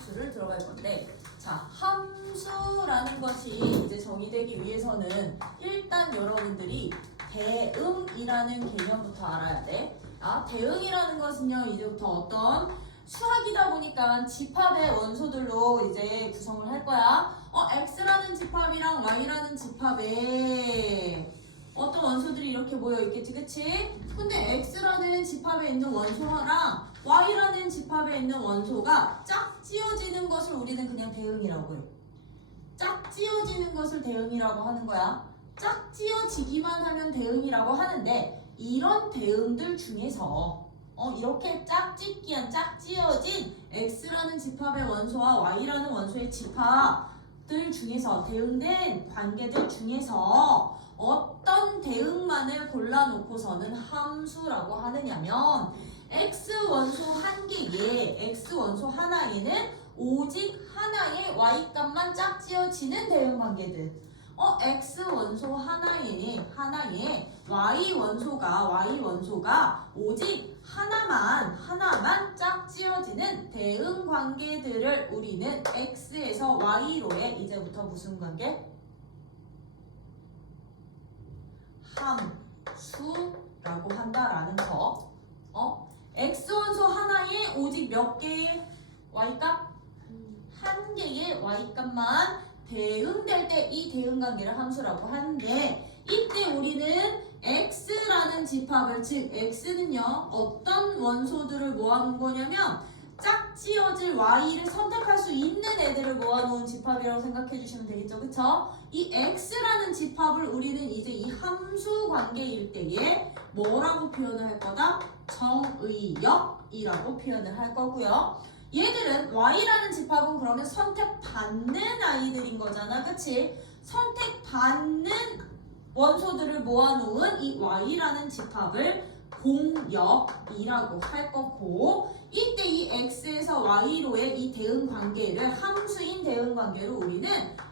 함수를 들어갈 건데, 자, 함수라는 것이 이제 정의되기 위해서는 일단 여러분들이 대응이라는 개념부터 알아야 돼. 대응이라는 것은요, 이제부터 어떤 수학이다 보니까 집합의 원소들로 이제 구성을 할 거야. x라는 집합이랑 y라는 집합에 어떤 원소들이 이렇게 모여 있겠지, 그치? 근데 x라는 집합에 있는 원소랑 y라는 집합에 있는 원소가 짝지어지는 것을 우리는 그냥 대응이라고 해. 짝지어지는 것을 대응이라고 하는 거야. 짝지어지기만 하면 대응이라고 하는데, 이런 대응들 중에서 이렇게 짝지어진 x라는 집합의 원소와 y라는 원소의 집합들 중에서, 대응된 관계들 중에서 어떤 대응만을 골라놓고서는 함수라고 하느냐면, x 원소 한 개에, x 원소 하나에는 오직 하나의 y 값만 짝지어지는 대응 관계들. x 원소 하나에 y 원소가 오직 하나만 짝지어지는 대응 관계들을 우리는 x에서 y로의 이제부터 무슨 관계? 함수라고 한다라는 거. x 원소 하나에 오직 몇 개의 y 값? 한 개의 y 값만 대응될 때 이 대응 관계를 함수라고 하는데, 이때 우리는 x라는 집합을, 즉 x는요 어떤 원소들을 모아놓은 거냐면 짝지어질 y를 선택할 수 있는 애들을 모아놓은 집합이라고 생각해 주시면 되겠죠, 그쵸? 이 x라는 집합을 우리는 이제 이 함수 관계일 때에 뭐라고 표현을 할 거다? 정의역이라고 표현을 할 거고요. 얘들은 y라는 집합은 그러면 선택받는 아이들인 거잖아, 그치? 선택받는 원소들을 모아놓은 이 y라는 집합을 공역이라고 할 거고, 이때 이 x에서 y로의 이 대응 관계를, 함수인 대응 관계를 우리는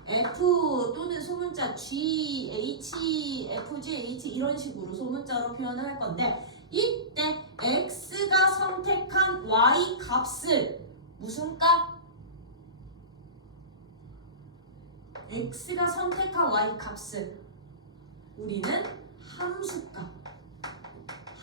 f 또는 소문자 g, h, fg, h 이런 식으로 소문자로 표현을 할 건데, 이때 x가 선택한 y 값을 무슨 값? x가 선택한 y 값을 우리는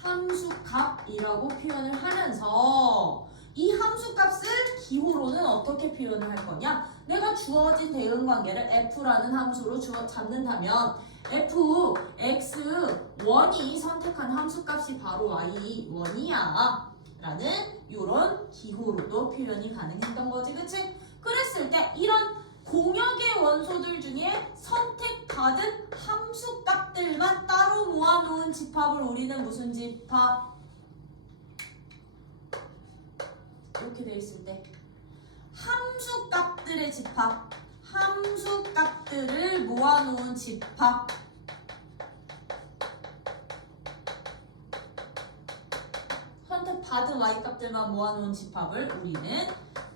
함수값이라고 표현을 하면서, 이 함수값을 기호로는 어떻게 표현을 할 거냐? 내가 주어진 대응 관계를 f라는 함수로 잡는다면 f, x1이 선택한 함수값이 바로 y1이야 라는 이런 기호로도 표현이 가능했던 거지, 그치? 그랬을 때 이런 공역의 원소들 중에 선택받은 함수값들만 따로 모아놓은 집합을 우리는 무슨 집합? 이렇게 돼 있을 때 함수값들의 집합, 함수값들을 모아놓은 집합, 선택받은 y값들만 모아놓은 집합을 우리는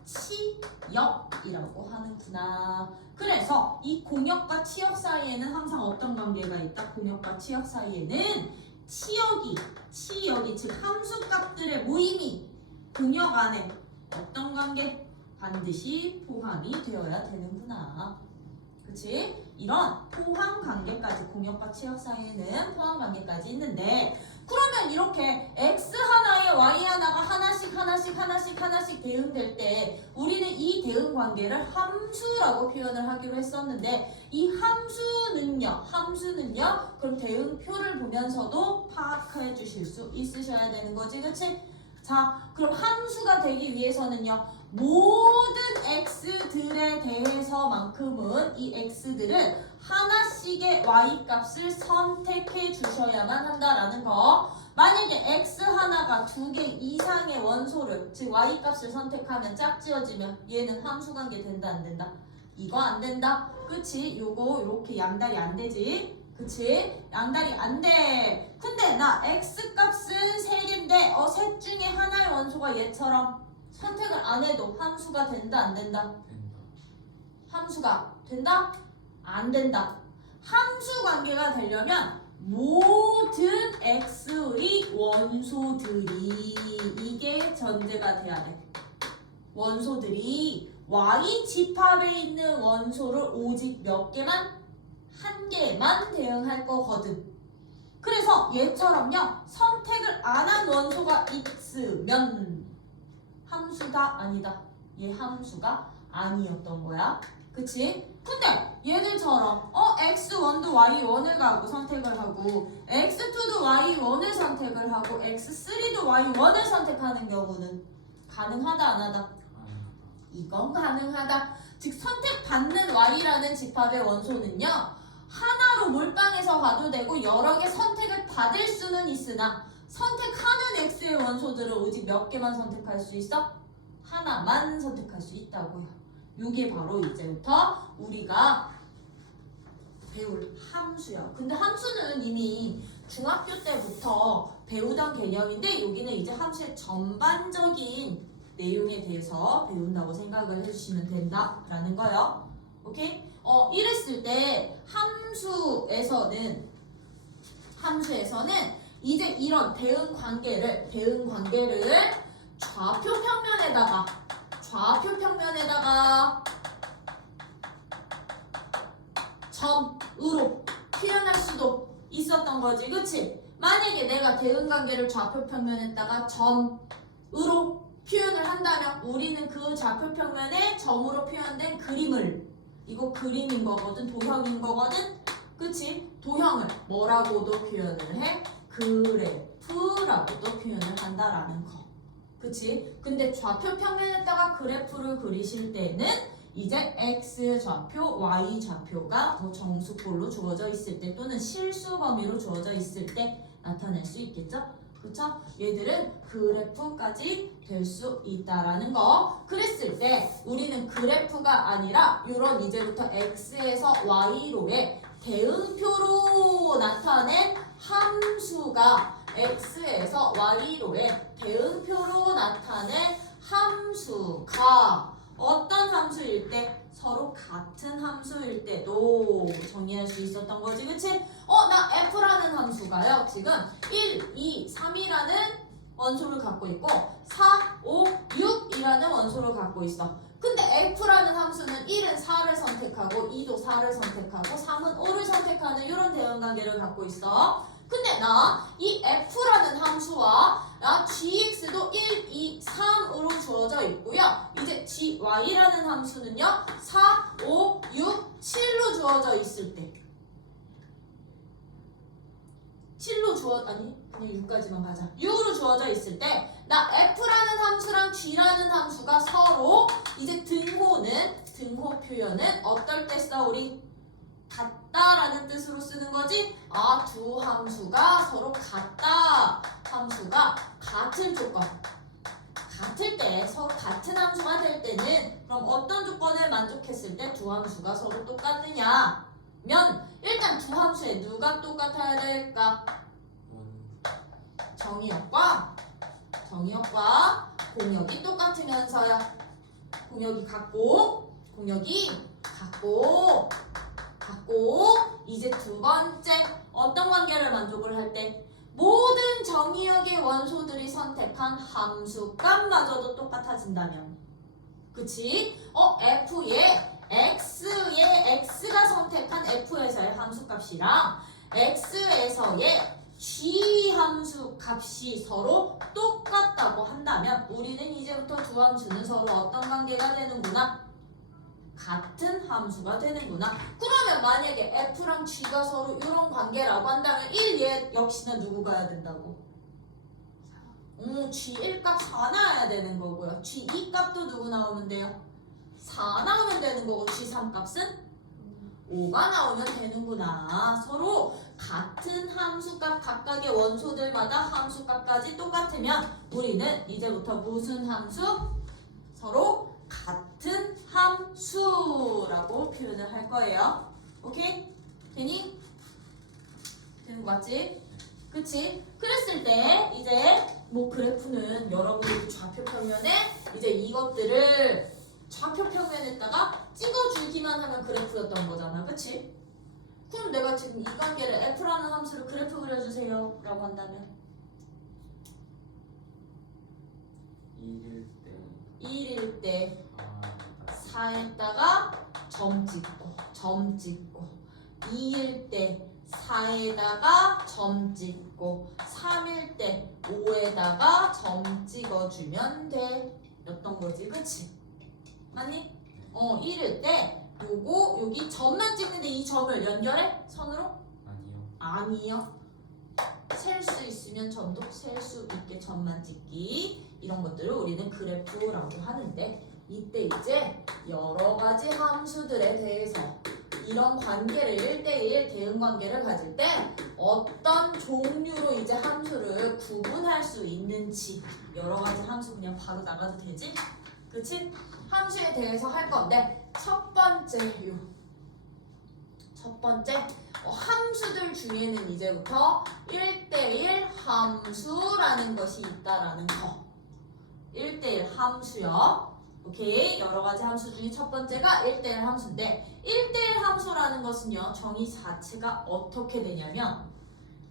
치역이라고 하는구나. 그래서 이 공역과 치역 사이에는 항상 어떤 관계가 있다? 공역과 치역 사이에는 치역이 즉 함수값들의 모임이 공역 안에 어떤 관계? 반드시 포함이 되어야 되는구나. 그치? 이런 포함 관계까지, 공역과 치역 사이에는 포함 관계까지 있는데, 그러면 이렇게 x 하나에 y 하나가 하나씩 대응될 때 우리는 이 대응 관계를 함수라고 표현을 하기로 했었는데, 이 함수는요 그럼 대응표를 보면서도 파악해 주실 수 있으셔야 되는 거지, 그치? 자, 그럼 함수가 되기 위해서는요, 모든 x들에 대해서만큼은 이 x들은 하나씩의 y 값을 선택해 주셔야만 한다라는 거. 만약에 x 하나가 2개 이상의 원소를, 즉 y 값을 선택하면 짝지어지면 얘는 함수 관계 된다 안 된다? 이거 안 된다, 그치? 요거 이렇게 양다리 안 되지, 그치? 양다리 안 돼. 근데 나 x 값은 3개인데 셋 중에 하나의 원소가 얘처럼 선택을 안 해도 함수가 된다 안 된다? 함수가 된다? 안 된다. 함수 관계가 되려면 모든 x의 원소들이, 이게 전제가 돼야 돼. 원소들이 y 집합에 있는 원소를 오직 몇 개만? 한 개만 대응할 거거든. 그래서 얘처럼요, 선택을 안 한 원소가 있으면 함수다 아니다. 얘 함수가 아니었던 거야. 그치? 근데 얘들처럼 x1도 y1을 가고 선택을 하고 x2도 y1을 선택을 하고 x3도 y1을 선택하는 경우는 가능하다 안 하다? 이건 가능하다. 즉 선택받는 y라는 집합의 원소는요, 하나로 몰빵해서 가도 되고 여러 개 선택을 받을 수는 있으나 선택하는 x의 원소들을 오직 몇 개만 선택할 수 있어? 하나만 선택할 수 있다고요. 이게 바로 이제부터 우리가 배울 함수야. 근데 함수는 이미 중학교 때부터 배우던 개념인데 여기는 이제 함수의 전반적인 내용에 대해서 배운다고 생각을 해주시면 된다라는 거예요. 오케이? 이랬을 때 함수에서는 이제 이런 대응 관계를 좌표 평면에다가 점으로 표현할 수도 있었던 거지, 그치? 만약에 내가 대응 관계를 좌표 평면에다가 점으로 표현을 한다면 우리는 그 좌표 평면에 점으로 표현된 그림을, 이거 그림인 거거든, 도형인 거거든, 그치? 도형을 뭐라고도 표현을 해? 그래프라고도 표현을 한다라는 거. 그치? 근데 좌표 평면에다가 그래프를 그리실 때는 이제 x 좌표, y 좌표가 뭐 정수꼴로 주어져 있을 때 또는 실수 범위로 주어져 있을 때 나타낼 수 있겠죠? 그쵸? 얘들은 그래프까지 될 수 있다라는 거. 그랬을 때 우리는 그래프가 아니라 이런 이제부터 x에서 y로의 대응표로 나타낸 함수가 x에서 y로의 대응표로 나타낸 함수가 어떤 함수일 때? 서로 같은 함수일 때도 정의할 수 있었던 거지, 그치? 나 f라는 함수가요, 지금 1, 2, 3이라는 원소를 갖고 있고 4, 5, 6이라는 원소를 갖고 있어. 근데 f라는 함수는 1은 4를 선택하고 2도 4를 선택하고 3은 5를 선택하는 이런 대응관계를 갖고 있어. 근데 나 이 f라는 함수와 gx도 1, 2, 3으로 주어져 있고요. 이제 gy라는 함수는요, 4, 5, 6, 7로 주어져 있을 때 그냥 6까지만 가자. 6으로 주어져 있을 때 나 f라는 함수랑 g라는 함수가 서로 이제 등호 표현은 어떨 때 써? 우리 같다라는 뜻으로 쓰는 거지? 두 함수가 서로 같다. 함수가 같을 조건. 같을 때, 서로 같은 함수가 될 때는 그럼 어떤 조건을 만족했을 때 두 함수가 서로 똑같느냐? 면 일단 두 함수에 누가 똑같아야 될까? 정의역과 공역이 똑같으면서요. 공역이 같고 이제 두 번째 어떤 관계를 만족을 할 때 모든 정의역의 원소들이 선택한 함수값마저도 똑같아진다면, 그치? f의 x가 선택한 f에서의 함수값이랑 x에서의 g 함수 값이 서로 똑같다고 한다면 우리는 이제부터 두 함수는 서로 어떤 관계가 되는구나? 같은 함수가 되는구나. 그러면 만약에 f랑 g가 서로 이런 관계라고 한다면 1, 얘 역시나 누구 가야 된다고? g1 값 4 나와야 되는 거고요. g2 값도 누구 나오면 돼요? 4 나오면 되는 거고 g3 값은 5가 나오면 되는구나. 서로 같은 함수값 각각의 원소들마다 함수값까지 똑같으면 우리는 이제부터 무슨 함수? 서로 같은 함수라고 표현을 할 거예요. 오케이? 되니? 되는 거 맞지? 그치? 그랬을 때 이제 뭐 그래프는 여러분들이 좌표 평면에 이제 이것들을 좌표 평면에다가 찍어주기만 하면 그래프였던 거잖아. 그치? 그럼 내가 지금 이 관계를 f라는 함수를 그래프 그려주세요 라고 한다면 1일 때 4에다가 점 찍고 2일 때 4에다가 점 찍고 3일 때 5에다가 점 찍어주면 돼. 였던 거지, 그치? 아니? 1일 때 요거 여기 점만 찍는데 이 점을 연결해? 선으로? 아니요. 셀 수 있으면 점도 셀 수 있게 점만 찍기. 이런 것들을 우리는 그래프라고 하는데, 이때 이제 여러 가지 함수들에 대해서 이런 관계를 1대1 대응 관계를 가질 때 어떤 종류로 이제 함수를 구분할 수 있는지, 여러 가지 함수 그냥 바로 나가도 되지? 그치? 함수에 대해서 할 건데, 첫 번째 함수들 중에는 이제부터 1대1 함수라는 것이 있다라는 거. 1대1 함수요. 오케이. 여러 가지 함수 중에 첫 번째가 1대1 함수인데, 1대1 함수라는 것은요, 정의 자체가 어떻게 되냐면,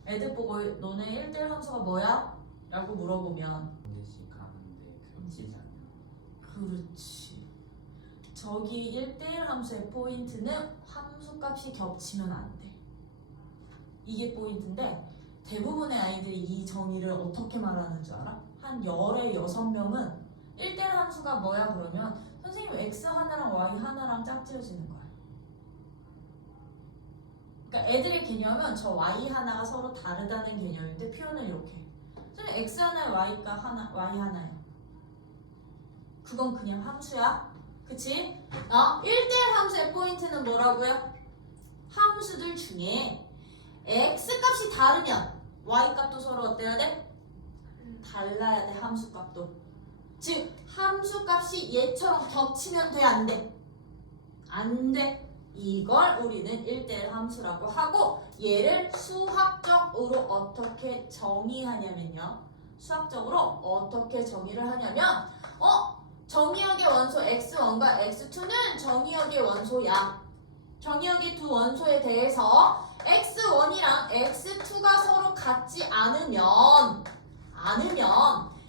애들 보고 너네 1대1 함수가 뭐야? 라고 물어보면, 군대씩 가는데 겹치지 않냐? 그렇지. 저기 1대1 함수의 포인트는 함수값이 겹치면 안 돼. 이게 포인트인데, 대부분의 아이들이 이 정의를 어떻게 말하는 줄 알아? 한 열의 6명은 1대1 함수가 뭐야 그러면 선생님 x 하나랑 y 하나랑 짝지어지는 거야. 그러니까 애들의 개념은 저 y 하나가 서로 다르다는 개념인데 표현을 이렇게 해. 선생님 x 하나에 y가 하나, y 하나야. 그건 그냥 함수야. 그치? 1대1 함수의 포인트는 뭐라고요? 함수들 중에 x 값이 다르면 y 값도 서로 어때야 돼? 달라야 돼. 함수 값도. 즉 함수 값이 얘처럼 겹치면 돼, 안 돼? 안 돼. 이걸 우리는 1대1 함수라고 하고, 얘를 수학적으로 어떻게 정의하냐면요. 수학적으로 어떻게 정의를 하냐면, 정의역의 원소 x1과 x2는 정의역의 원소야. 정의역의 두 원소에 대해서 x1이랑 x2가 서로 같지 않으면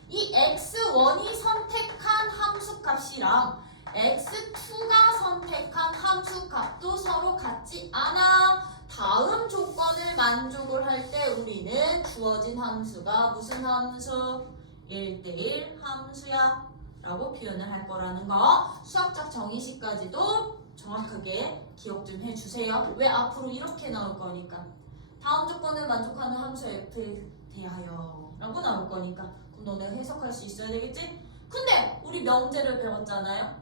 이 x1이 선택한 함수값이랑 x2가 선택한 함수값도 서로 같지 않아. 다음 조건을 만족을 할 때 우리는 주어진 함수가 무슨 함수? 1대1 함수야 라고 표현을 할 거라는 거. 수학적 정의식까지도 정확하게 기억 좀 해주세요. 왜? 앞으로 이렇게 나올 거니까. 다음 조건을 만족하는 함수 F에 대하여 라고 나올 거니까. 그럼 너네 해석할 수 있어야 되겠지? 근데 우리 명제를 배웠잖아요.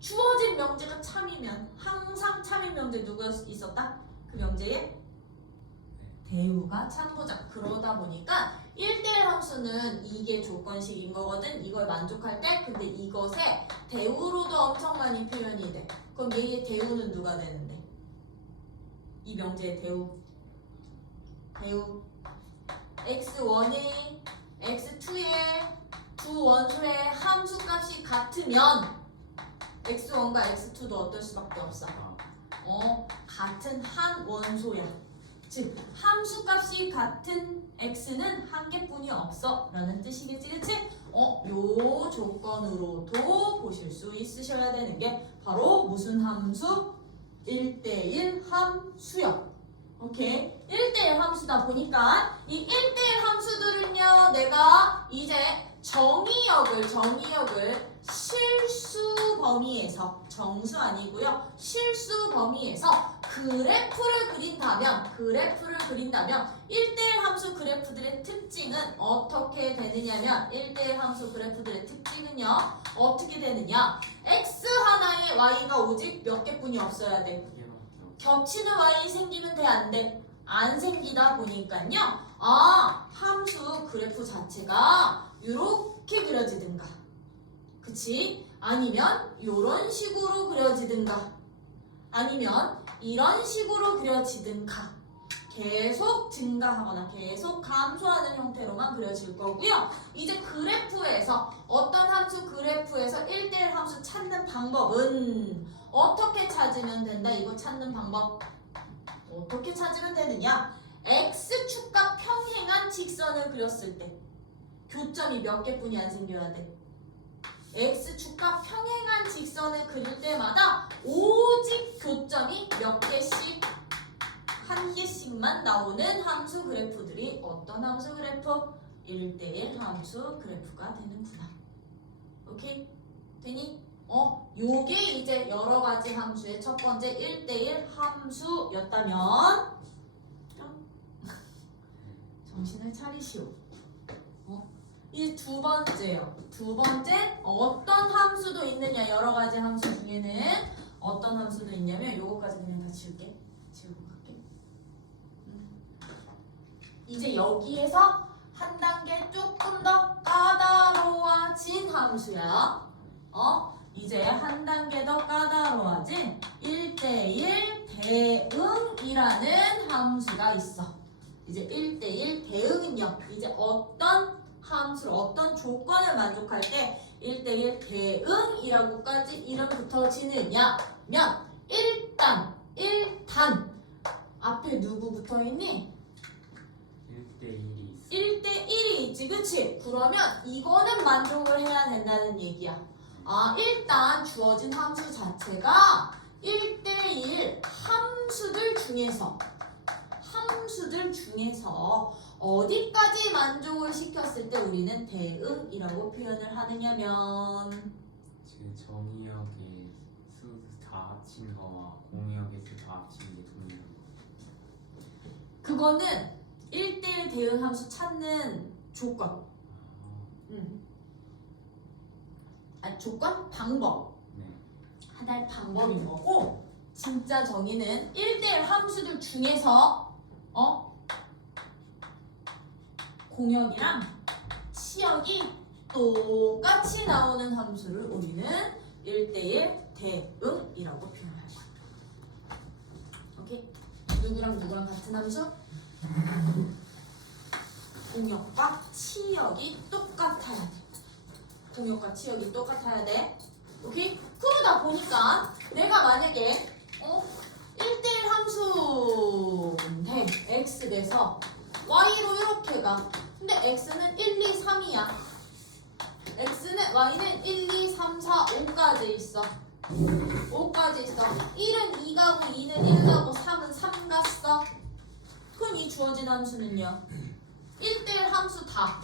주어진 명제가 참이면 항상 참인 명제 누가 있었다? 그 명제에 대우가 참고자. 그러다 보니까 1대1 함수는 이게 조건식인 거거든. 이걸 만족할 때. 근데 이것에 대우로도 엄청 많이 표현이 돼. 그럼 얘의 대우는 누가 되는데? 이 명제의 대우 x1이 x2의 두 원소의 함수값이 같으면 x1과 x2도 어떨 수밖에 없어. 같은 한 원소야. 즉 함수값이 같은 x는 한 개뿐이 없어 라는 뜻이겠지, 그치? 요 조건으로도 보실 수 있으셔야 되는 게 바로 무슨 함수? 1대1 함수요. 오케이. 1대1 함수다 보니까 이 1대1 함수들은요, 내가 이제 정의역을 실수 범위에서, 정수 아니고요, 실수 범위에서 그래프를 그린다면 1대1 함수 그래프들의 특징은 어떻게 되느냐면, 1대1 함수 그래프들의 특징은요, 어떻게 되느냐? x 하나에 y가 오직 몇 개뿐이 없어야 돼. 겹치는 y 생기면 돼, 안 돼? 안 생기다 보니까요, 함수 그래프 자체가 이렇게 그려지든가, 그치? 아니면 이런 식으로 그려지든가, 아니면 이런 식으로 그려지든가, 계속 증가하거나 계속 감소하는 형태로만 그려질 거고요. 이제 그래프에서, 어떤 함수 그래프에서 1대1 함수 찾는 방법은 어떻게 찾으면 된다? 이거 찾는 방법 어떻게 찾으면 되느냐? x축과 평행한 직선을 그렸을 때 교점이 몇 개뿐이 안 생겨야 돼? x축과 평행한 직선을 그릴 때마다 오직 교점이 몇 개씩 한 개씩만 나오는 함수 그래프들이 어떤 함수 그래프? 1대1 함수 그래프가 되는구나. 오케이? 되니? 요게 이제 여러 가지 함수의 첫 번째 1대1 함수였다면 정신을 차리시오. 이제 두 번째요. 두 번째 어떤 함수도 있느냐? 여러 가지 함수 중에는 어떤 함수도 있냐면 요거까지 그냥 다 지울게. 지우고 갈게. 이제 여기에서 한 단계 조금 더 까다로워진 함수야. 이제 한 단계 더 까다로워진 1대1 대응이라는 함수가 있어. 이제 1대1 대응은요. 이제 어떤 함수를 어떤 조건을 만족할 때 1대1 대응이라고까지 이름 붙어지느냐면 일단 1단 앞에 누구 붙어있니? 1대1이 있어. 1대1이 있지, 그치? 그러면 이거는 만족을 해야 된다는 얘기야. 일단 주어진 함수 자체가 1대1 함수들 중에서 어디까지 만족을 시켰을 때 우리는 대응이라고 표현을 하느냐면 그 정의역의 수 다 합친 거와 공역의 수 다 합친 게 동일한 거. 그거는 1대1 대응 함수 찾는 조건. 조건? 방법. 네. 하나의 방법이 뭐고 진짜 정의는 1대1 함수들 중에서 공역이랑 치역이 똑같이 나오는 함수를 우리는 1대1 대응이라고 표현할 거야. 오케이? 누구랑 누구랑 같은 함수? 공역과 치역이 똑같아야 돼. 공역과 치역이 똑같아야 돼. 오케이? 그러다 보니까 내가 만약에 1대1 함수인데 x 돼서 y로 이렇게 가. 근데 x는 1, 2, 3이야. y는 1, 2, 3, 4, 5까지 있어. 5까지 있어. 1은 2 가고 2는 1 가고 3은 3 갔어. 그럼 이 주어진 함수는요. 1대1 함수 다.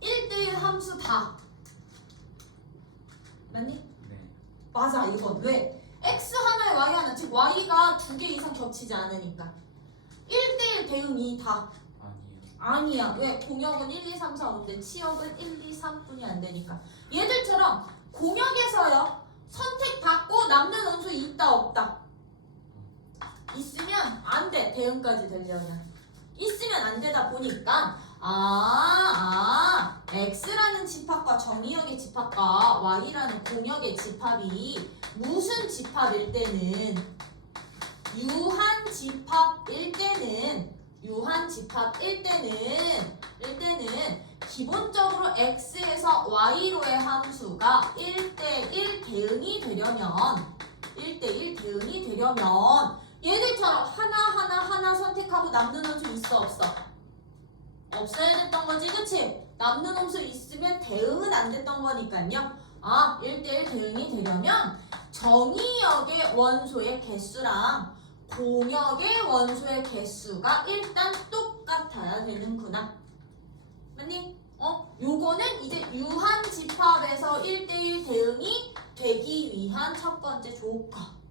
1대1 함수 다. 맞니? 네. 맞아, 이건. 왜? x 하나에 y 하나, 즉 y가 2개 이상 겹치지 않으니까. 1대1 대응이 다. 아니요. 아니야. 왜? 공역은 1, 2, 3, 4, 5인데 치역은 1, 2, 3뿐이 안 되니까. 얘들처럼 공역에서요. 선택받고 남는 원소 있다 없다. 있으면 안 돼. 대응까지 되려면. 있으면 안 되다 보니까 x라는 집합과 정의역의 집합과 y라는 공역의 집합이 무슨 집합일 때는 유한 집합일 때는 기본적으로 x에서 y로의 함수가 1대1 대응이 되려면 얘들처럼 하나 선택하고 남는 함수 있어 없어? 없어야 됐던 거지, 그치? 남는 함수 있으면 대응은 안 됐던 거니까요. 1대1 대응이 되려면 정의역의 원소의 개수랑 공역의 원소의 개수가 일단 똑같아야 되는구나. 맞니? 요거는 이제 유한 집합에서 1대1 대응이 되기 위한 첫 번째 조건.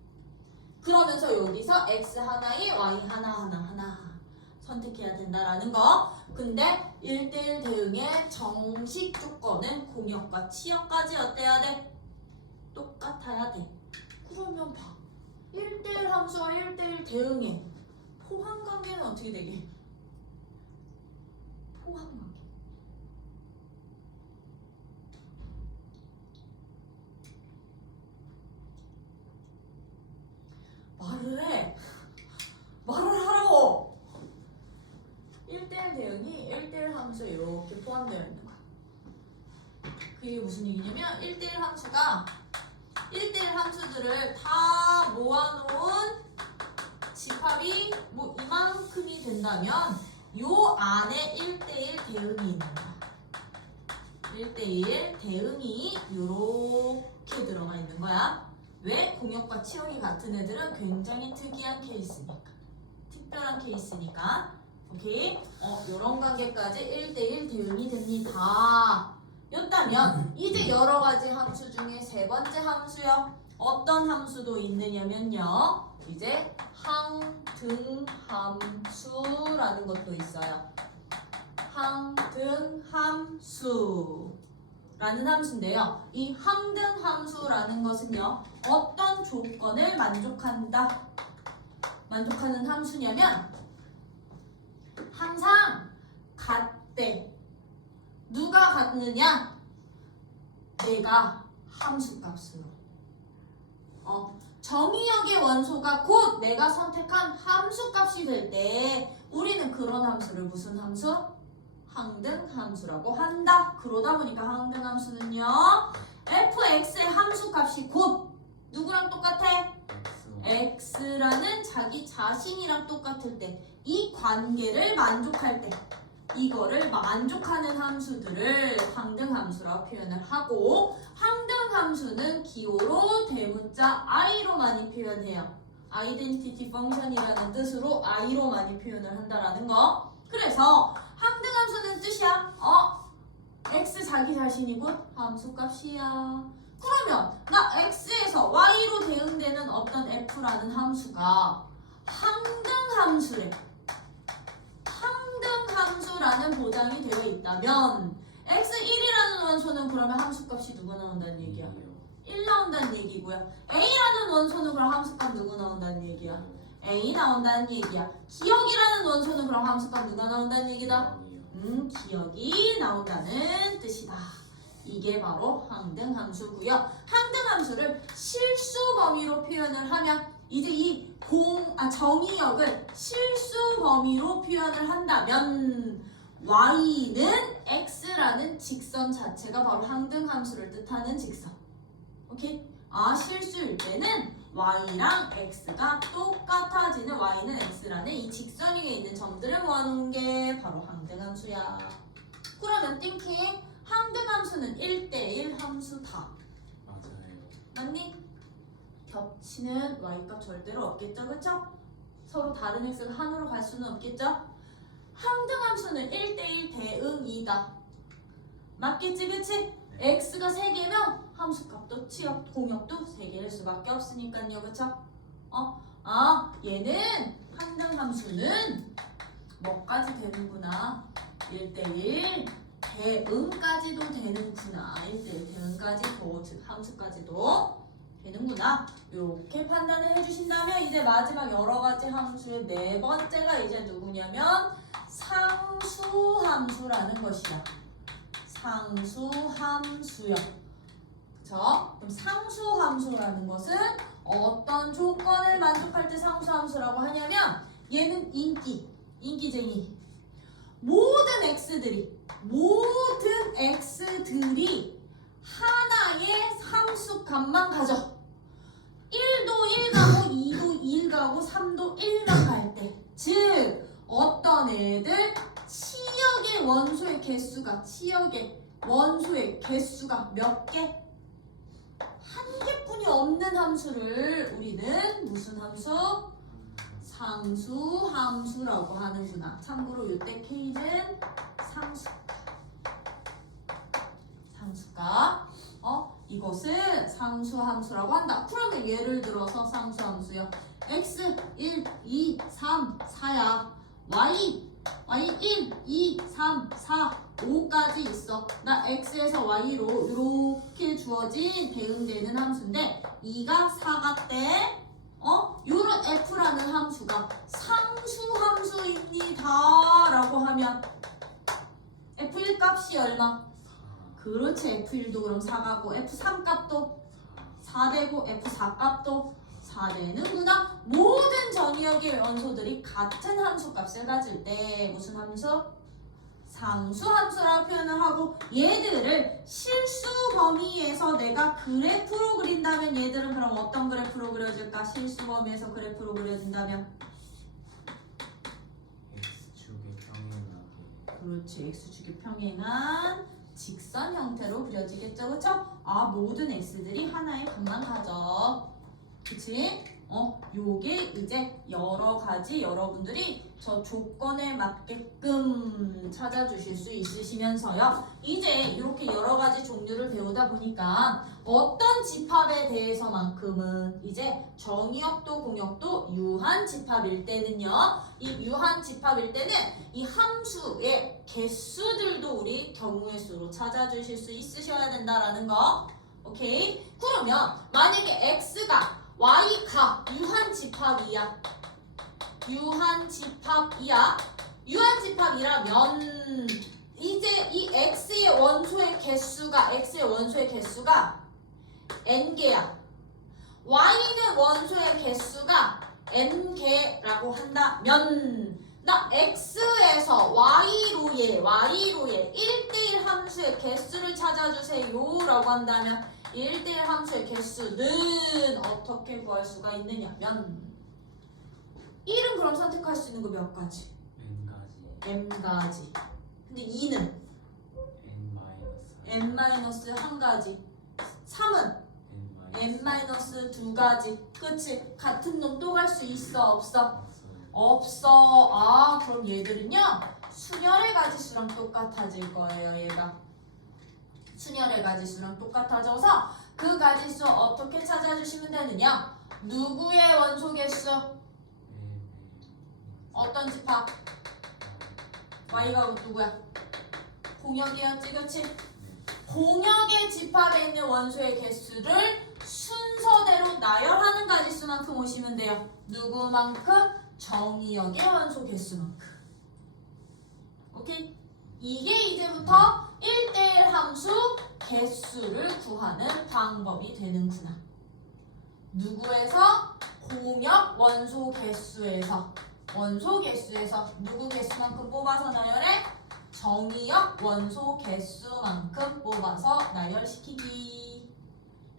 그러면서 여기서 x 하나에 y 하나 선택해야 된다라는 거. 근데 1대1 대응의 정식 조건은 공역과 치역까지 어때야 돼? 똑같아야 돼. 그러면 봐. 1대1 함수와 1대1 대응의 포함관계는 어떻게 되게? 포함관계. 말을 하라고. 1대1 대응이 1대1 함수에 이렇게 포함되어 있는 거야. 그게 무슨 얘기냐면 1대1 함수가 1대1 함수들을 다 모아놓은 집합이 뭐 이만큼이 된다면 요 안에 1대1 대응이 있는 거야. 1대1 대응이 이렇게 들어가 있는 거야. 왜? 공역과 치역이 같은 애들은 굉장히 특이한 케이스니까. 특별한 케이스니까. 오케이? 요런 관계까지 1대1 대응이 됩니다. 였다면 이제 여러 가지 함수 중에 세 번째 함수요. 어떤 함수도 있느냐면요. 이제 항등함수라는 것도 있어요. 항등함수라는 함수인데요. 이 항등함수라는 것은요. 어떤 조건을 만족하는 함수냐면 항상 같대. 누가 같느냐? 내가 함수값으로. 정의역의 원소가 곧 내가 선택한 함수값이 될 때 우리는 그런 함수를 무슨 함수? 항등함수라고 한다. 그러다 보니까 항등함수는요. fx의 함수값이 곧 누구랑 똑같아? x라는 자기 자신이랑 똑같을 때 이 관계를 만족할 때 이거를 만족하는 함수들을 항등함수라고 표현을 하고 항등함수는 기호로 대문자 i로 많이 표현해요. 아이덴티티 펑션이라는 뜻으로 i로 많이 표현을 한다라는 거. 그래서 항등함수는 뜻이야. x 자기 자신이 곧 함수값이야. 그러면 나 x에서 y로 대응되는 어떤 f라는 함수가 항등함수래. 항등함수라는 보장이 되어 있다면 x1이라는 원소는 그러면 함수값이 누구 나온다는 얘기야? 1 나온다는 얘기고요. a라는 원소는 그럼 함수값 누구 나온다는 얘기야? a 나온다는 얘기야. 기억이라는 원소는 그럼 함수값 누가 나온다는 얘기다? 기억이 나온다는 뜻이다. 이게 바로 항등함수고요. 항등함수를 실수 범위로 표현을 하면 이제 이 정의역을 실수 범위로 표현을 한다면 y는 x라는 직선 자체가 바로 항등함수를 뜻하는 직선. 오케이? 실수일 때는 y랑 x가 똑같아지는 y는 x라는 이 직선 위에 있는 점들을 모아놓은 게 바로 항등함수야. 그러면 띵킹 항등함수는 1대1 함수다. 맞아요. 맞니? 겹치는 y값 절대로 없겠죠, 그쵸? 서로 다른 x가 한으로 갈 수는 없겠죠? 항등함수는 1대1 대응이다. 맞겠지, 그치? x가 3개면 함수값도 치역, 공역도 3개일 수밖에 없으니까요, 그쵸? 얘는 항등함수는 뭐까지 되는구나? 1대1 대응까지도 되는구나. 1대1 대응까지도, 즉 함수까지도 되는구나. 이렇게 판단을 해주신다면 이제 마지막 여러가지 함수의 네 번째가 이제 누구냐면 상수함수라는 것이야. 상수함수요. 그쵸? 그럼 상수함수라는 것은 어떤 조건을 만족할 때 상수함수라고 하냐면 얘는 인기쟁이. 모든 x들이 하나의 함수값만 가져. 1도 1 가고 2도 1 가고 3도 1만 갈 때. 즉 어떤 애들 치역의 원소의 개수가 몇 개? 한 개뿐이 없는 함수를 우리는 무슨 함수? 상수함수라고 하는구나. 참고로 이때 K는 상수가 이것을 상수함수라고 한다. 그러면 예를 들어서 상수함수요. x 1, 2, 3, 4야. y 1, 2, 3, 4, 5까지 있어. 나 x에서 y로 이렇게 주어진 대응되는 함수인데 2가 4가 때 요런 f라는 함수가 상수함수입니다 라고 하면 f1 값이 얼마? 그렇지. f1도 그럼 4가고 f3 값도 4되고 f4 값도 4되는구나. 모든 정의역의 원소들이 같은 함수값을 가질 때 무슨 함수? 상수함수라고 표현을 하고 얘들을 실수 범위에서 내가 그래프로 그린다면 얘들은 그럼 어떤 그래프로 그려질까? 실수 범위에서 그래프로 그려진다면 X축의 평행하게. 그렇지. x축이 평행한 직선 형태로 그려지겠죠, 그쵸? 아, 모든 x들이 하나의 값만 가져. 그치? 요게 이제 여러 가지 여러분들이 저 조건에 맞게끔 찾아주실 수 있으시면서요. 이제 이렇게 여러 가지 종류를 배우다 보니까 어떤 집합에 대해서만큼은 이제 정의역도 공역도 유한 집합일 때는요. 이 유한 집합일 때는 이 함수의 개수들도 우리 경우의 수로 찾아주실 수 있으셔야 된다라는 거. 오케이? 그러면 만약에 x가 y가 유한 집합이야. 유한 집합이라면 이제 이 x의 원소의 개수가 n개야. y는 원소의 개수가 n개라고 한다면 나 x에서 y로의 1대1 함수의 개수를 찾아주세요 라고 한다면 1대1 함수의 개수는 어떻게 구할 수가 있느냐면 1은 그럼 선택할 수 있는 거 몇 가지? m가지. 근데 2는 n-1가지. 3은 n-2가지. 그치? 같은 놈 또 갈 수 있어? 없어? 없어. 아, 그럼 얘들은요 순열의 가지수랑 똑같아질 거예요. 얘가 순열의 가지수랑 똑같아져서 그 가지수 어떻게 찾아주시면 되느냐? 누구의 원소 개수? 어떤 집합? y가 누구야? 공역이었지, 그치? 공역의 집합에 있는 원소의 개수를 순서대로 나열하는 가지수만큼 오시면 돼요. 누구만큼? 정의역의 원소 개수만큼. 오케이? 이게 이제부터 1대1 함수 개수를 구하는 방법이 되는구나. 누구에서? 공역 원소 개수에서 누구 개수만큼 뽑아서 나열해? 정의역 원소 개수만큼 뽑아서 나열시키기.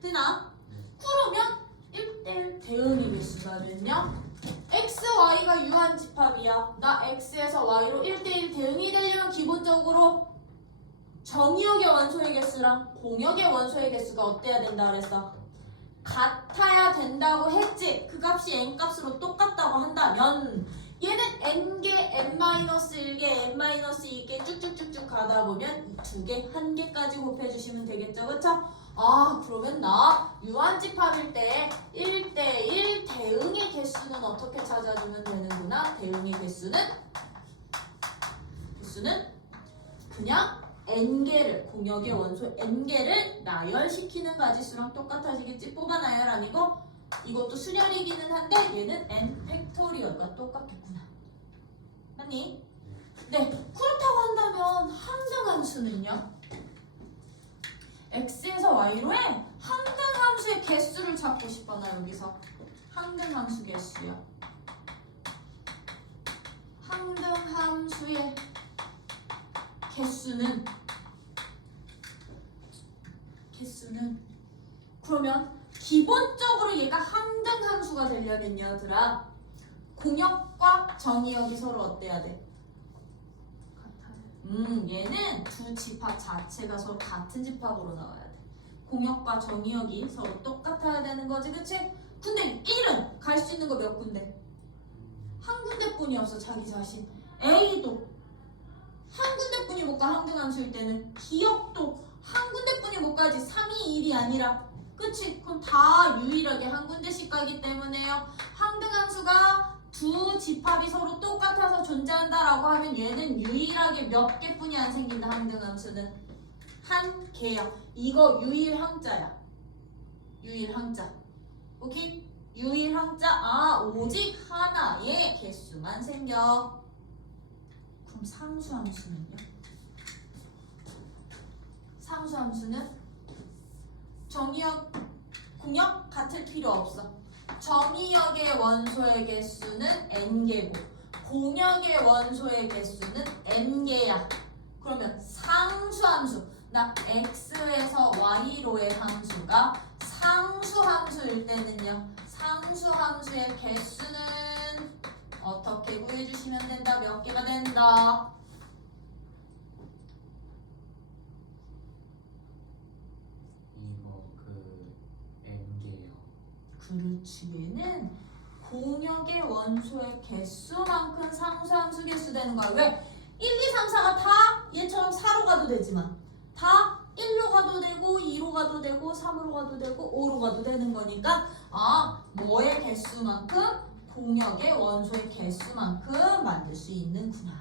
되나? 그러면 1대1 대응의 개수가 되면 x, y가 유한 집합이야. 나 x에서 y로 1대1 대응이 되려면 기본적으로 정의역의 원소의 개수랑 공역의 원소의 개수가 어때야 된다 그랬어? 같아야 된다고 했지. 그 값이 n 값으로 똑같다고 한다면 얘는 n개, n-1개, n-2개 쭉쭉쭉쭉 가다 보면 이 두 개, 한 개까지 곱해주시면 되겠죠, 그쵸? 아, 그러면 나 유한집합일 때 1대1 대응의 개수는 어떻게 찾아주면 되는구나. 대응의 개수는 그냥 n개를, 공역의 원소 n개를 나열시키는 가지수랑 똑같아지겠지. 뽑아 나열 아니고 이것도 순열이기는 한데 얘는 n 팩토리얼과 똑같겠구나. 맞니? 네, 그렇다고 한다면 항등함수는요? x에서 y로의 항등함수의 개수를 찾고 싶어. 나 여기서 항등함수 개수야. 항등함수의 개수는 그러면 기본적으로 얘가 항등함수가 되려면 얘들아 공역과 정의역이 서로 어때야 돼? 얘는 두 집합 자체가 서로 같은 집합으로 나와야 돼. 공역과 정의역이 서로 똑같아야 되는 거지, 그치? 근데 1은 갈 수 있는 거 몇 군데? 한 군데뿐이 없어, 자기 자신. A도 한 군데뿐이 못 가, 항등함수일 때는. 기역도 한 군데뿐이 못 가지, 3이 1이 아니라. 그치? 그럼 다 유일하게 한 군데씩 가기 때문에요. 항등함수가 두 집합이 서로 똑같아서 존재한다라고 하면 얘는 유일하게 몇 개뿐이 안 생긴다. 항등함수는 한 개야. 이거 유일항자야. 유일항자. 오케이? 유일항자. 아, 오직 하나의 개수만 생겨. 그럼 상수함수는요? 상수함수는 정의역, 공역 같을 필요 없어. 정의역의 원소의 개수는 n개고 공역의 원소의 개수는 n개야. 그러면 상수함수, 나 x에서 y로의 함수가 상수함수일 때는요, 상수함수의 개수는 어떻게 구해주시면 된다? 몇 개가 된다? F를 공역의 원소의 개수만큼 상수함수 개수 되는 거야. 왜? 1, 2, 3, 4가 다 얘처럼 4로 가도 되지만 다 1로 가도 되고 2로 가도 되고 3으로 가도 되고 5로 가도 되는 거니까 뭐의 개수만큼? 공역의 원소의 개수만큼 만들 수 있는구나.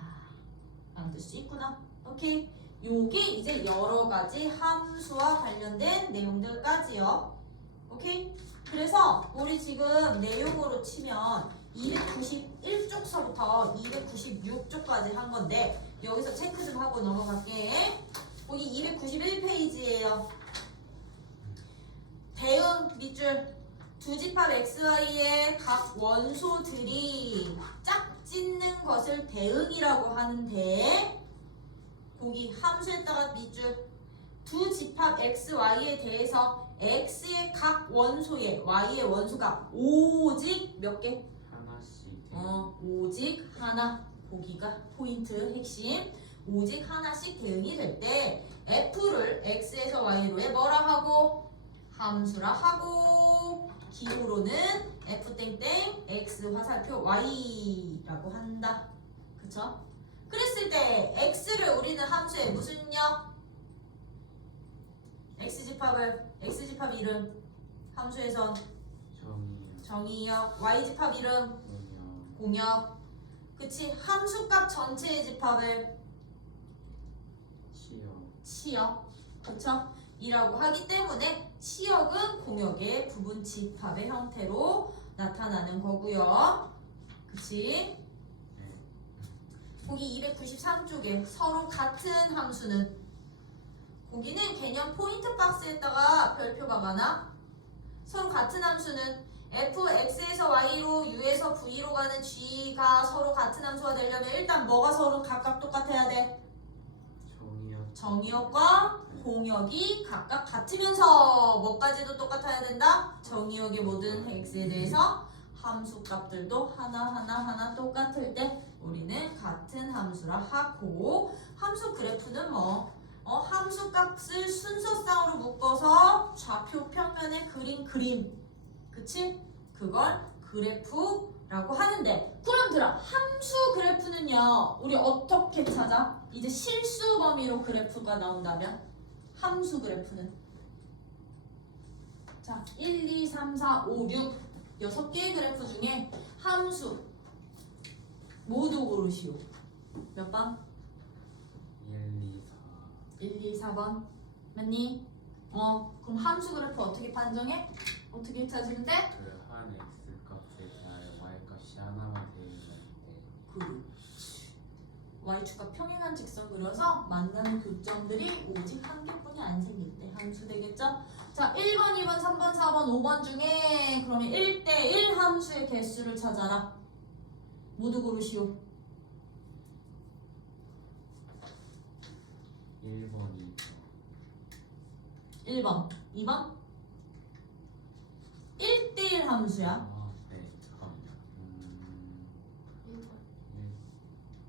만들 수 있구나. 오케이. 요게 이제 여러 가지 함수와 관련된 내용들까지요. 오케이? 그래서 우리 지금 내용으로 치면 291쪽서부터 296쪽까지 한 건데 여기서 체크 좀 하고 넘어갈게. 여기 291페이지예요. 대응 밑줄 두 집합 XY의 각 원소들이 짝짓는 것을 대응이라고 하는데 거기 함수에다가 밑줄 두 집합 XY에 대해서 X의 각 원소에 Y의 원소가 오직 몇 개? 하나씩 오직 하나. 거기가 포인트 핵심. 오직 하나씩 대응이 될 때 F를 X에서 Y로 해 뭐라 하고? 함수라 하고 기호로는 F 땡땡 X 화살표 Y라고 한다. 그쵸? 그랬을 때 X를 우리는 함수에 무슨요? X집합 이름 함수에선 정의역 Y집합 이름 공역 그치? 함수값 전체의 집합을 치역 그쵸? 이라고 하기 때문에 치역은 공역의 부분 집합의 형태로 나타나는 거고요. 그치? 거기 293쪽에 서로 같은 함수는 거기는 개념 포인트 박스에다가 별표 박아놔. 서로 같은 함수는 f, x에서 y로 u에서 v로 가는 g가 서로 같은 함수가 되려면 일단 뭐가 서로 각각 똑같아야 돼? 정의역과 공역이 각각 같으면서 뭐까지도 똑같아야 된다? 정의역의 모든 x에 대해서 함수 값들도 하나 똑같을 때 우리는 같은 함수라 하고 함수 그래프는 함수 값을 순서상으로 묶어서 좌표 평면에 그린 그림 그치? 그걸 그래프라고 하는데 그럼 들어 함수 그래프는요 우리 어떻게 찾아? 이제 실수 범위로 그래프가 나온다면 함수 그래프는 자 1, 2, 3, 4, 5, 6 6개의 그래프 중에 함수 모두 고르시오. 몇 번? 1, 2, 4번 맞니? 그럼 함수 그래프 어떻게 판정해? 어떻게 찾으면 돼? 한 x 값에 대하여 y 값이 하나만 되는 때 그렇지. y축과 평행한 직선 그려서 만나는 교점들이 오직 한 개뿐이 안 생길 때 함수 되겠죠? 자 1번, 2번, 3번, 4번, 5번 중에 그러면 1대1 함수의 개수를 찾아라. 모두 고르시오. 1번, 1번, 2번 1대1 함수야. 네, 잠깐만요.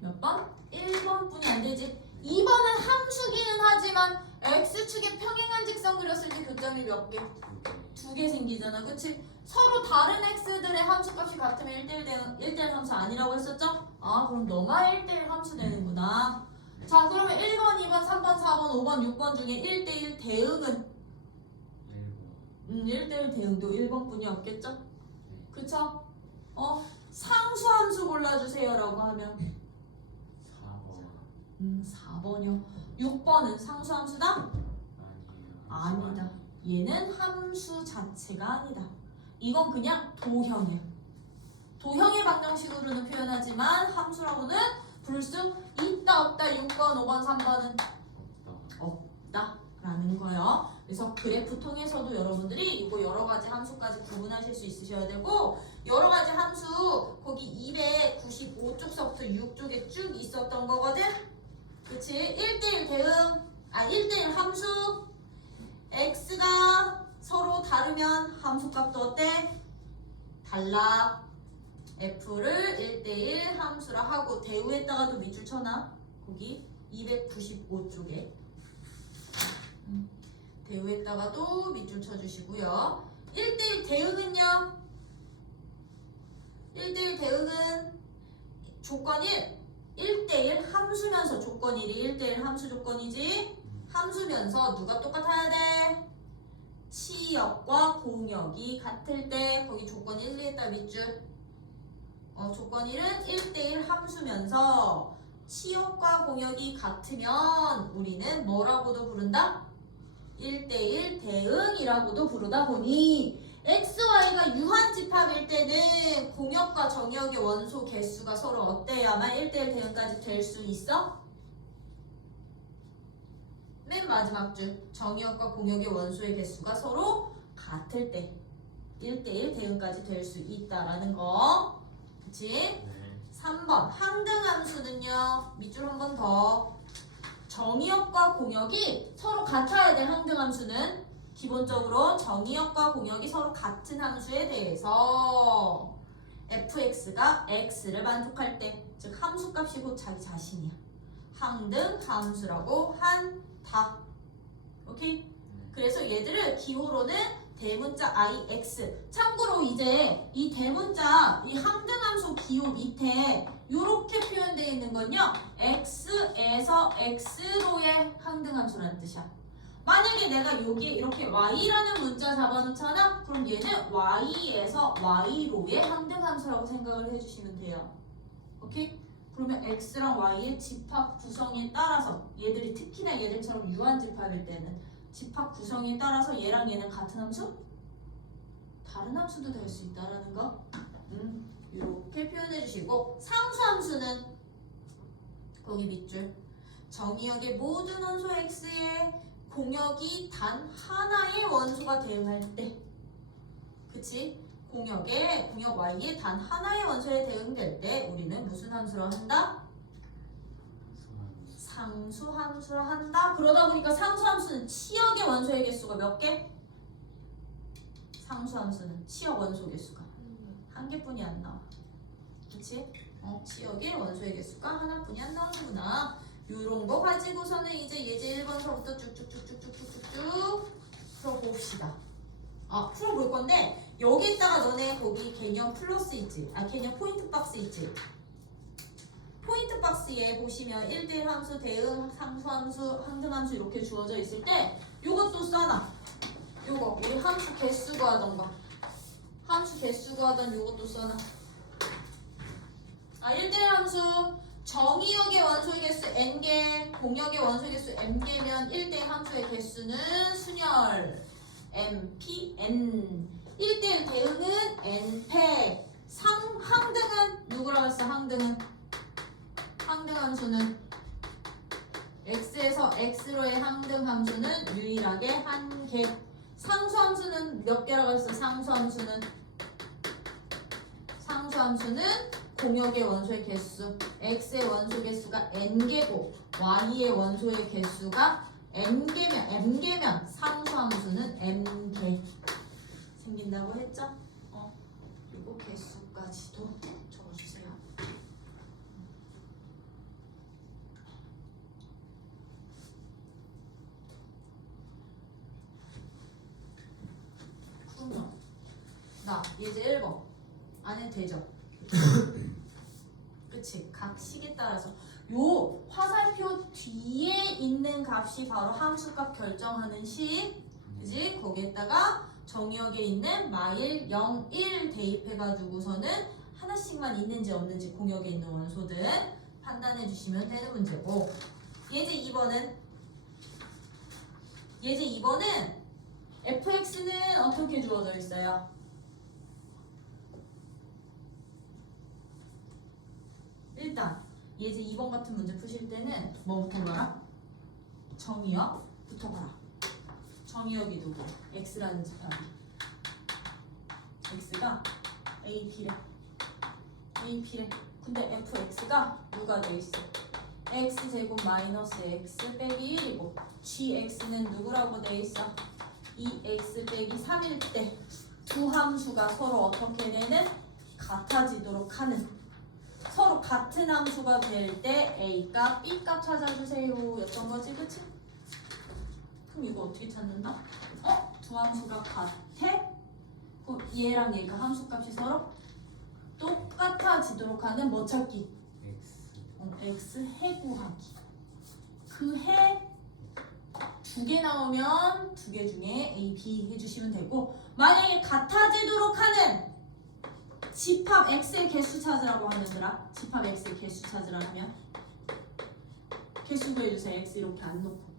몇 번? 1번뿐이 안 되지. 2번은 함수기는 하지만 x축에 평행한 직선 그렸을 때 교점이 몇 개? 2개 생기잖아. 그치? 서로 다른 x들의 함수값이 같으면 1대1 함수 아니라고 했었죠? 그럼 너만 1대1 함수 되는구나. 자 그러면 1번, 2번, 3번, 4번, 5번, 6번 중에 1대1 대응은 1대1 대응도 1번뿐이 없겠죠? 그쵸? 상수함수 골라주세요 라고 하면 4번이요. 6번은 상수함수다? 아니다. 얘는 함수 자체가 아니다. 이건 그냥 도형이야. 도형의 방정식으로는 표현하지만 함수라고는 부를 수 있다 없다. 6번, 5번, 3번은 없다 라는 거예요. 그래서 그래프 통해서도 여러분들이 이거 여러 가지 함수까지 구분하실 수 있으셔야 되고 여러 가지 함수 거기 295쪽서부터 6쪽에 쭉 있었던 거거든. 그치? 1대1 대응 1대1 함수 x가 서로 다르면 함수값도 어때? 달라. f를 1대1 함수라 하고 대우에다가도 밑줄 쳐놔. 거기 295쪽에 대우에다가도 밑줄 쳐주시고요. 1대1 대응은요? 1대1 대응은 조건 1 1대1 함수면서 조건 1이 1대1 함수 조건이지. 함수면서 누가 똑같아야 돼? 치역과 공역이 같을 때 거기 조건 1, 2 했다 밑줄. 조건 1은 1대1 함수면서 치역과 공역이 같으면 우리는 뭐라고도 부른다? 1대1 대응이라고도 부르다 보니 XY가 유한집합일 때는 공역과 정역의 원소 개수가 서로 어때야만 1대1 대응까지 될 수 있어? 맨 마지막 줄 정역과 공역의 원소의 개수가 서로 같을 때 1대1 대응까지 될 수 있다라는 거. 그치? 네. 3번 항등함수는요. 밑줄 한 번 더. 정의역과 공역이 서로 같아야 될 항등함수는 기본적으로 정의역과 공역이 서로 같은 함수에 대해서 fx가 x를 만족할 때, 즉 함수값이 곧 자기 자신이야. 항등함수라고 한다. 오케이? 그래서 얘들을 기호로는 대문자 ix. 참고로 이제 이 대문자 이 항등함수 기호 밑에 이렇게 표현되어 있는 건요, x에서 x로의 항등함수라는 뜻이야. 만약에 내가 여기에 이렇게 y라는 문자 잡아놓잖아? 그럼 얘는 y에서 y로의 항등함수라고 생각을 해주시면 돼요. 오케이? 그러면 x랑 y의 집합 구성에 따라서 얘들이 특히나 얘들처럼 유한집합일 때는 집합 구성에 따라서 얘랑 얘는 같은 함수? 다른 함수도 될 수 있다라는 거. 이렇게 표현해 주시고, 상수함수는 거기 밑줄 정의역의 모든 원소 x에 공역이 단 하나의 원소가 대응할 때, 그치? 공역 y에 단 하나의 원소에 대응될 때 우리는 무슨 함수로 한다? 상수함수로 한다. 그러다 보니까 상수함수는 치역의 원소의 개수가 몇 개? 상수함수는 치역 원소 개수가 한 개뿐이 안 나와. 그치? 치역의 원소의 개수가 하나뿐이 안 나오는구나. 요런 거 가지고서는 이제 예제 1번서부터 쭉쭉쭉쭉쭉쭉쭉 풀어봅시다. 풀어볼 건데 여기다가 너네 거기 개념 플러스 있지? 개념 포인트 박스 있지? 포인트 박스에 보시면 1대1 함수, 대응, 상수함수, 항등함수 이렇게 주어져 있을 때 요것도 써놔. 요거 우리 함수 개수 구하던 거, 함수 개수 구하던 요것도 써놔. 1대1 함수 정의역의 원소의 개수 n개, 공역의 원소의 개수 m개면 1대1 함수의 개수는 순열 mpn. 1대1 대응은 n팩. 항등은 누구라고 했어? 항등함수는 x에서 x로의 항등함수는 유일하게 한 개. 상수함수는 몇 개라고 했어? 상수함수는 공역의 원소의 개수, x의 원소 개수가 n개고 y의 원소의 개수가 m개면 상수함수는 m개 생긴다고 했죠? 그리고 개수까지도 적어주세요. 그럼요. 나 예제 1번 안 해도 되죠? 그치? 각 식에 따라서 요 화살표 뒤에 있는 값이 바로 함수값 결정하는 식. 그지? 거기에다가 정의역에 있는 마일 0, 1 대입해가지고서는 하나씩만 있는지 없는지 공역에 있는 원소들 판단해 주시면 되는 문제고, 예제 2번은 fx는 어떻게 주어져 있어요? 일단 예제 2번 같은 문제 푸실 때는 뭐부터 봐라? 정의역부터 봐라. 정의역이 누구? x라는 집합이 x가 ap래. 근데 fx가 누가 돼 있어? x제곱 마이너스 x 빼기 1이고 gx는 누구라고 돼 있어? 2x 빼기 3일 때 두 함수가 서로 어떻게 되는? 같아지도록 하는, 서로 같은 함수가 될 때 A값, B값 찾아주세요 였던 거지, 그치? 그럼 이거 어떻게 찾는다? 두 함수가 같아? 그럼 얘랑 얘가 함수값이 서로 똑같아지도록 하는 뭐 찾기? X x 해 구하기. 그 해 두 개 나오면 두 개 중에 A, B 해주시면 되고, 만약에 같아지도록 하는 집합 x의 개수 찾으라고 하면더라. 집합 x의 개수 찾으라 하면 개수 구해주세요. x 이렇게 안 놓고.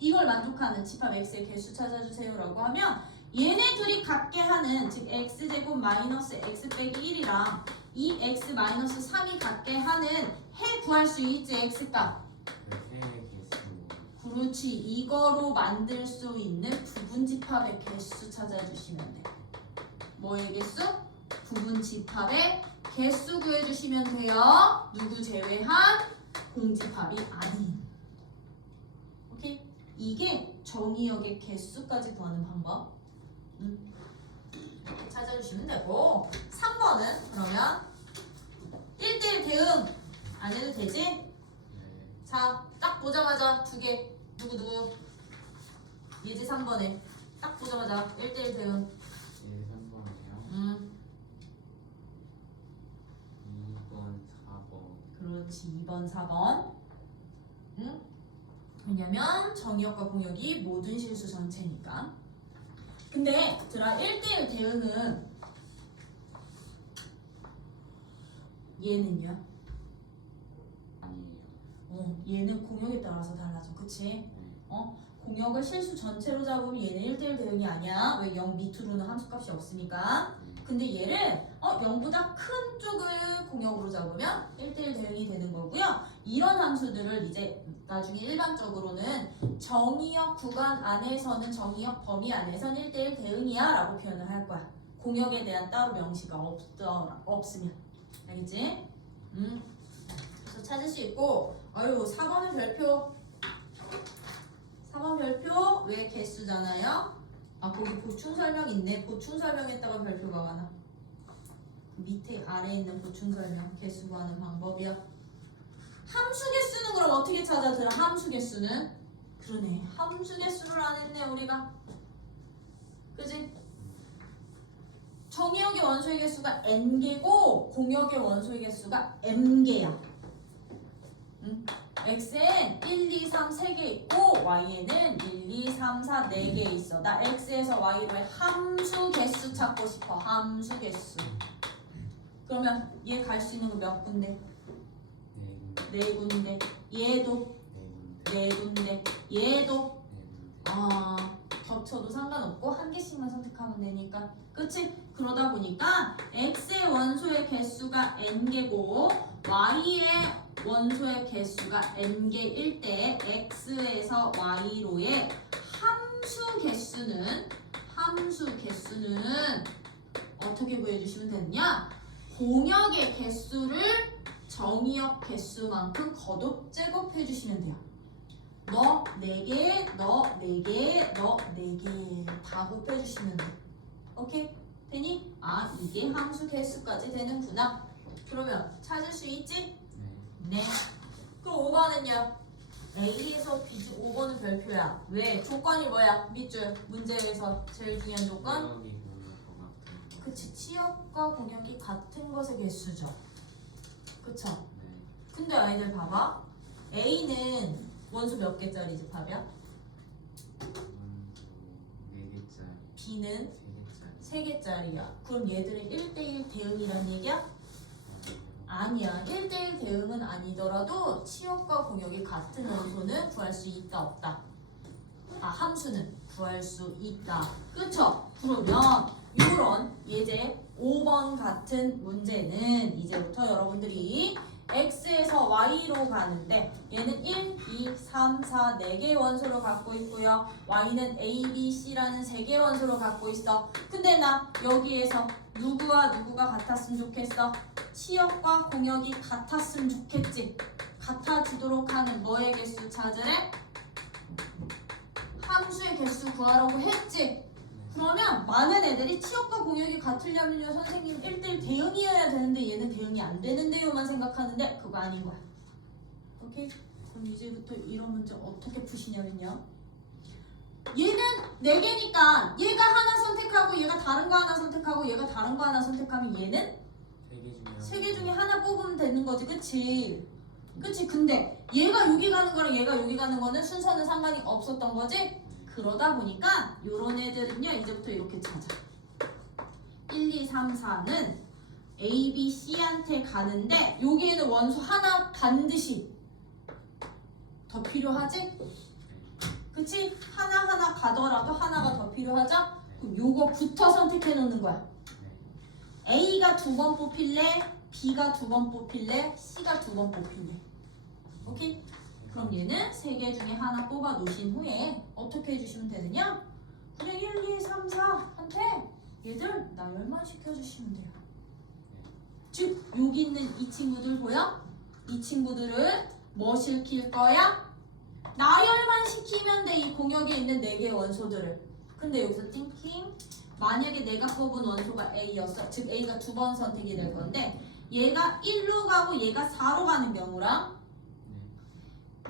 이걸 만족하는 집합 x의 개수 찾아주세요라고 하면 얘네 둘이 같게 하는, 즉 x제곱 마이너스 x 빼기 1이랑 이 x 마이너스 3이 같게 하는 해 구할 수 있지, x값. 그세 개수 그렇지. 이거로 만들 수 있는 부분집합의 개수 찾아주시면 돼. 뭐의 개수? 부분집합의 개수 구해주시면 돼요. 누구 제외한? 공집합이 아닌. 오케이? 이게 정의역의 개수까지 구하는 방법. 찾아주시면 되고, 3번은 그러면 1대1 대응 안 해도 되지? 네. 자, 딱 보자마자 두 개. 누구? 예지 3번에 딱 보자마자 1대1 대응. 3번이요 2번 4번 그렇지. 2번 4번. 응? 왜냐면 정의역과 공역이 모든 실수 전체니까. 근데 들아 1대1 대응은 얘는요? 아니에요. 얘는 공역에 따라서 달라져. 그치? 네. 공역을 실수 전체로 잡으면 얘는 1대1 대응이 아니야. 왜 0 밑으로는 함수값이 없으니까. 근데 얘를 0보다 큰 쪽을 공역으로 잡으면 1대1 대응이 되는 거고요. 이런 함수들을 이제 나중에 일반적으로는 정의역 구간 안에서는, 정의역 범위 안에서는 1대1 대응이야 라고 표현을 할 거야. 공역에 대한 따로 명시가 없으면. 알겠지? 그래서 찾을 수 있고, 4번은 별표. 4번 별표 왜 개수잖아요? 거기 보충 설명 있네. 보충 설명에다가 별표가 많아. 밑에 아래에 있는 보충 설명 개수 구하는 방법이야. 함수 개수는 그럼 어떻게 찾아들어? 함수 개수는? 그러네. 함수 개수를 안 했네 우리가. 그지? 정의역의 원소의 개수가 n개고 공역의 원소의 개수가 m개야. x엔 1, 2, 3, 3개 있고 y에는 1, 2, 3, 4, 4개 있어. 나 x에서 y로의 함수 개수 찾고 싶어. 함수 개수. 그러면 얘 갈 수 있는 거 몇 군데? 네 네 군데. 얘도 군데 네 군데. 얘도 네 군데 겹쳐도 상관없고 한 개씩만 선택하면 되니까. 그치? 그러다 보니까 x의 원소의 개수가 n개고 y의 원소의 개수가 n개일 때 x에서 y로의 함수 개수는 어떻게 구해주시면 되느냐? 공역의 개수를 정의역 개수만큼 거듭 제곱해주시면 돼요. 너 4개, 너 4개, 너 4개 다 곱해주시면 돼. 오케이? 되니? 이게 함수 개수까지 되는구나. 그러면 찾을 수 있지? 네. 그럼 5번은요? A에서 B 중 5번은 별표야. 왜? 조건이 뭐야? 밑줄 문제에서 제일 중요한 조건? 공역이 공역과 같은 거. 그치. 치역과 공역이 같은 것의 개수죠. 그쵸? 네. 근데 아이들 봐봐. A는 원소 몇 개짜리 집합이야? 원소 4개짜리 B는 3개짜리 3개짜리야. 그럼 얘들은 1대1 대응이란 얘기야? 아니야. 1대1 대응은 아니더라도 치역과 공역이 같은 원소는 구할 수 있다 없다? 함수는 구할 수 있다. 그쵸? 그러면 이런 예제 5번 같은 문제는 이제부터 여러분들이 x에서 y로 가는데 얘는 1, 2, 3, 4, 4개의 원소를 갖고 있고요. y는 a, b, c라는 3개의 원소를 갖고 있어. 근데 나 여기에서 누구와 누구가 같았으면 좋겠어? 치역과 공역이 같았으면 좋겠지. 같아지도록 하는 뭐의 개수 찾으래? 함수의 개수 구하라고 했지. 그러면 많은 애들이 치역과 공역이 같으려면요 선생님 1대1 대응이어야 되는데 얘는 대응이 안 되는데요만 생각하는데 그거 아닌 거야. 오케이? 그럼 이제부터 이런 문제 어떻게 푸시냐면요. 얘는 4개니까 얘가 하나 선택하고 얘가 다른 거 하나 선택하고 얘가 다른 거 하나 선택하면 얘는 3개 중에 하나 뽑으면 되는 거지. 그치? 그치? 근데 얘가 여기 가는 거랑 얘가 여기 가는 거는 순서는 상관이 없었던 거지? 그러다 보니까 요런 애들은요 이제부터 이렇게 찾아. 1, 2, 3, 4는 A, B, C한테 가는데 여기에는 원소 하나 반드시 더 필요하지? 그치? 하나하나 가더라도 하나가 더 필요하죠? 그럼 요거부터 선택해 놓는 거야. A가 2번 뽑힐래? B가 2번 뽑힐래? C가 2번 뽑힐래? 오케이? 그럼 얘는 3개 중에 하나 뽑아 놓으신 후에 어떻게 해주시면 되느냐? 그냥 1, 2, 3, 4한테 얘들 나열만 시켜주시면 돼요. 즉 여기 있는 이 친구들 보여? 이 친구들은 뭐 시킬 거야? 나열만 시키면 돼. 이 공역에 있는 4개의 원소들을. 근데 여기서 띵킹 만약에 내가 뽑은 원소가 A였어. 즉 A가 2번 선택이 될 건데 얘가 1로 가고 얘가 4로 가는 경우랑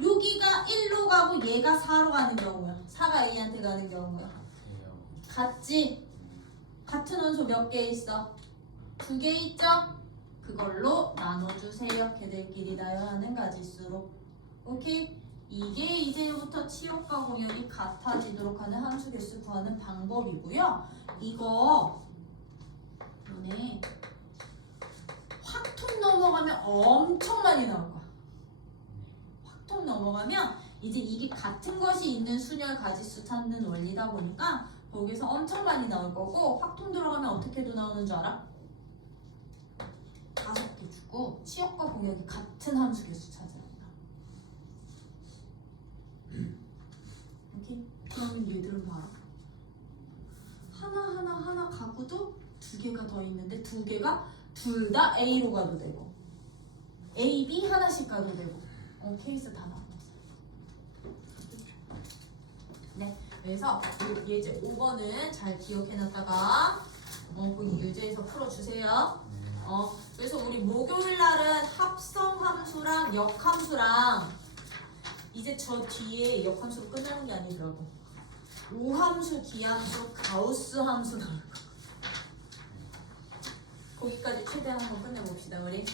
여기가 1로 가고 얘가 4로 가는 경우야. 4가 A한테 가는 경우야. 같지? 같은 원소 몇 개 있어? 2개 있죠? 그걸로 나눠주세요. 걔들끼리 나열하는 가지수로. 오케이? 이게 이제부터 치역과 공역이 같아지도록 하는 함수 개수 구하는 방법이고요. 이거 너네 확통 넘어가면 엄청 많이 나올 거야. 확통 넘어가면 이제 이게 같은 것이 있는 순열 가지수 찾는 원리다 보니까 거기서 엄청 많이 나올 거고 확통 들어가면 어떻게도 나오는 줄 알아? 5개 주고 치역과 공역이 같은 함수 개수 찾아야 한다. 오케이? 그러면 얘들은 봐라. 하나 가구도 2개가 더 있는데 2개가 둘 다 A로 가도 되고 A, B 하나씩 가도 되고 케이스 다 나왔어. 네, 그래서 예제 5번은 잘 기억해놨다가 거기 유제에서 풀어주세요. 그래서 우리 목요일 날은 합성함수랑 역함수랑 이제 저 뒤에 역함수로 끝나는 게 아니더라고. 우함수, 기함수, 가우스 함수 나올 거. 거기까지 최대한 한번 끝내봅시다 우리.